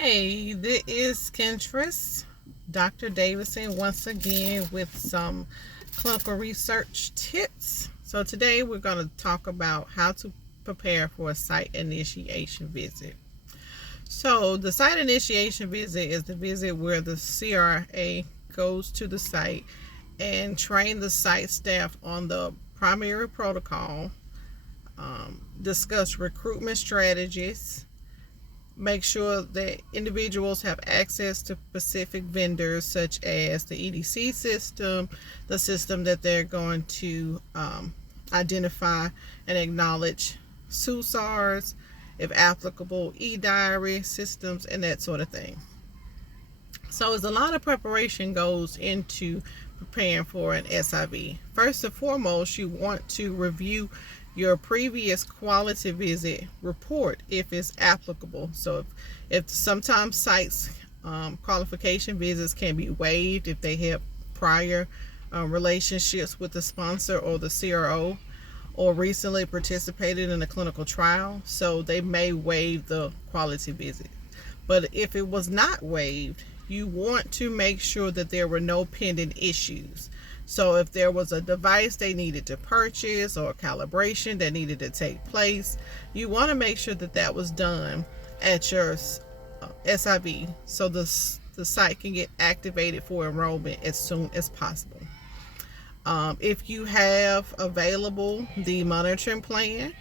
Hey, this is Kentress, Dr. Davidson, once again with some clinical research tips. So today we're going to talk about how to prepare for a site initiation visit. So the site initiation visit is the visit where the CRA goes to the site and train the site staff on the primary protocol, discuss recruitment strategies, make sure that individuals have access to specific vendors such as the EDC system, the system that they're going to identify and acknowledge SUSARs, if applicable, e-diary systems, and that sort of thing. So there's a lot of preparation goes into preparing for an SIV. First and foremost, you want to review your previous quality visit report if it's applicable. So if sometimes sites qualification visits can be waived if they have prior relationships with the sponsor or the CRO, or recently participated in a clinical trial, so they may waive the quality visit. But if it was not waived, you want to make sure that there were no pending issues. So if there was a device they needed to purchase or a calibration that needed to take place, you want to make sure that that was done at your SIV so the site can get activated for enrollment as soon as possible. If you have available the monitoring plan,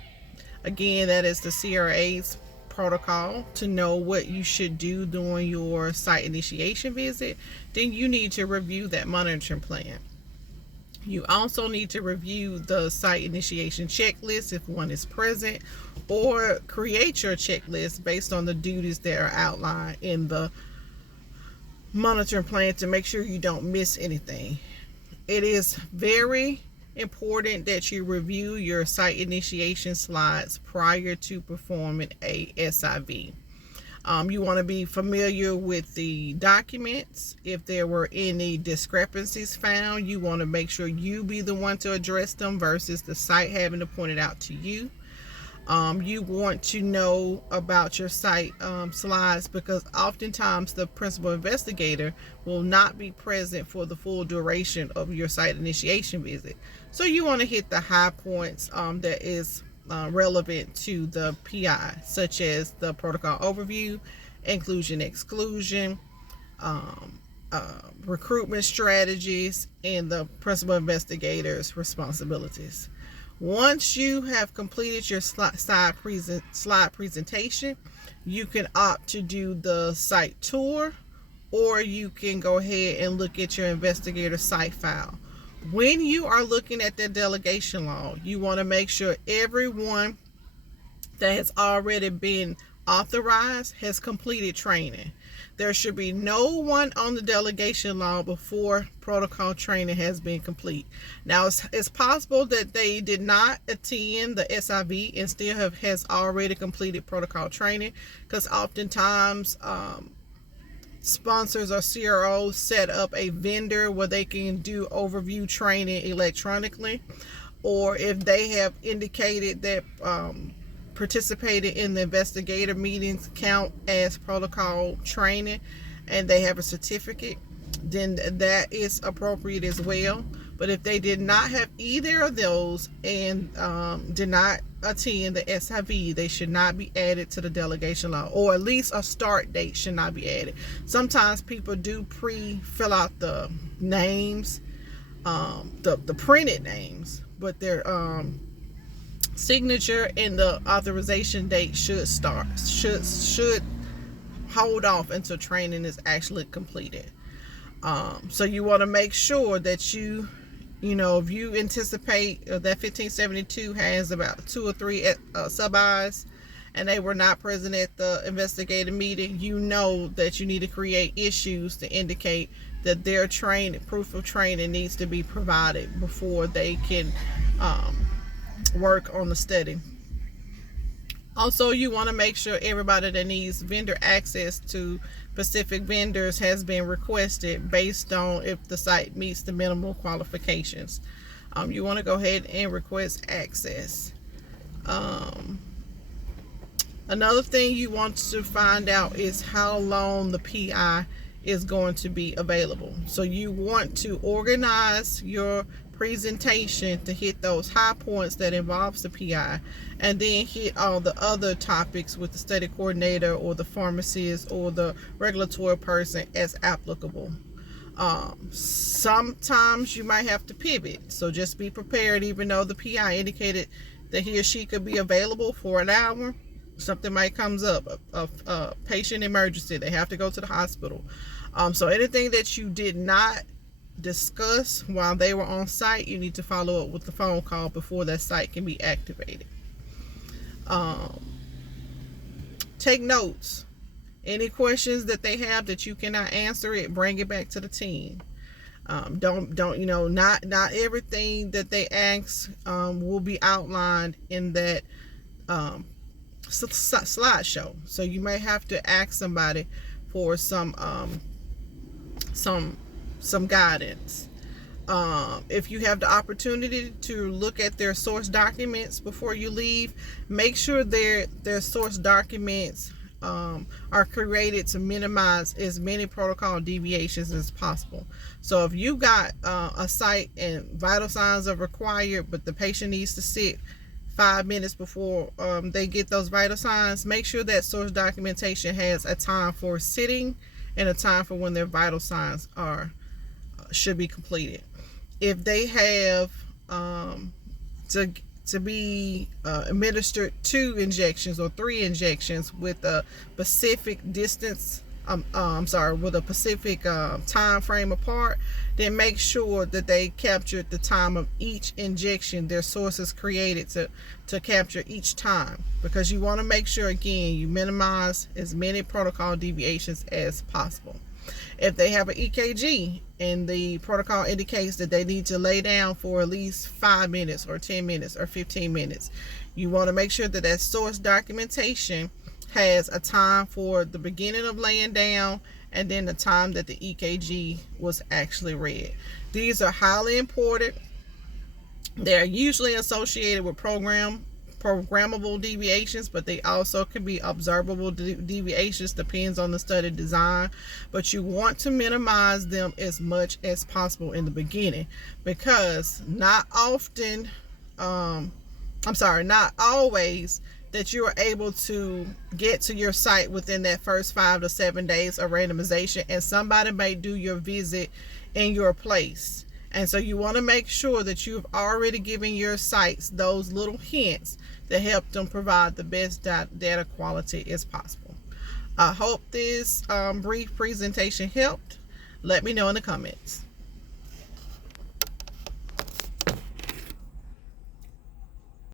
again, that is the CRA's protocol to know what you should do during your site initiation visit, then you need to review that monitoring plan. You also need to review the site initiation checklist if one is present, or create your checklist based on the duties that are outlined in the monitoring plan to make sure you don't miss anything. It is very important that you review your site initiation slides prior to performing a SIV. You want to be familiar with the documents. If there were any discrepancies found, you want to make sure you be the one to address them versus the site having to point it out to you. You want to know about your site slides because oftentimes the principal investigator will not be present for the full duration of your site initiation visit. So you want to hit the high points that is relevant to the PI, such as the protocol overview, inclusion, exclusion, recruitment strategies, and the principal investigator's responsibilities. Once you have completed your slide presentation, you can opt to do the site tour, or you can go ahead and look at your investigator site file. When you are looking at the delegation log, you want to make sure everyone that has already been authorized has completed training. There should be no one on the delegation log before protocol training has been complete. Now, it's possible that they did not attend the SIV and still has already completed protocol training, because oftentimes sponsors or CROs set up a vendor where they can do overview training electronically, or if they have indicated that participated in the investigator meetings count as protocol training and they have a certificate, then that is appropriate as well. But if they did not have either of those and did not attend the SIV, they should not be added to the delegation log, or at least a start date should not be added. Sometimes people do fill out the names, the printed names, but their signature and the authorization date should hold off until training is actually completed. So you want to make sure that you know, if you anticipate that 1572 has about 2 or 3 sub-Is and they were not present at the investigative meeting, you know that you need to create issues to indicate that their proof of training needs to be provided before they can work on the study. Also, you want to make sure everybody that needs vendor access to specific vendors has been requested based on if the site meets the minimal qualifications. You want to go ahead and request access. Another thing you want to find out is how long the PI is going to be available. So you want to organize your presentation to hit those high points that involves the PI, and then hit all the other topics with the study coordinator or the pharmacist or the regulatory person as applicable. Sometimes you might have to pivot, so just be prepared. Even though the PI indicated that he or she could be available for an hour, something might comes up, a patient emergency, they have to go to the hospital. So anything that you did not discuss while they were on site, you need to follow up with the phone call before that site can be activated. Take notes. Any questions that they have that you cannot answer it, bring it back to the team. Don't not everything that they ask will be outlined in that slideshow. So you may have to ask somebody for some guidance. If you have the opportunity to look at their source documents before you leave, make sure their source documents are created to minimize as many protocol deviations as possible. So if you got a site and vital signs are required, but the patient needs to sit 5 minutes before they get those vital signs, make sure that source documentation has a time for sitting and a time for when their vital signs should be completed. If they have to be administered 2 injections or 3 injections with a specific distance, with a specific time frame apart, then make sure that they captured the time of each injection their sources created to capture each time, because you want to make sure, again, you minimize as many protocol deviations as possible. If they have an EKG and the protocol indicates that they need to lay down for at least 5 minutes or 10 minutes or 15 minutes, you want to make sure that that source documentation has a time for the beginning of laying down and then the time that the EKG was actually read. These are highly important. They're usually associated with programmable deviations, but they also can be observable deviations, depends on the study design. But you want to minimize them as much as possible in the beginning, because not always that you are able to get to your site within that first 5 to 7 days of randomization, and somebody may do your visit in your place. And so you want to make sure that you've already given your sites those little hints that help them provide the best data quality as possible. I hope this brief presentation helped. Let me know in the comments.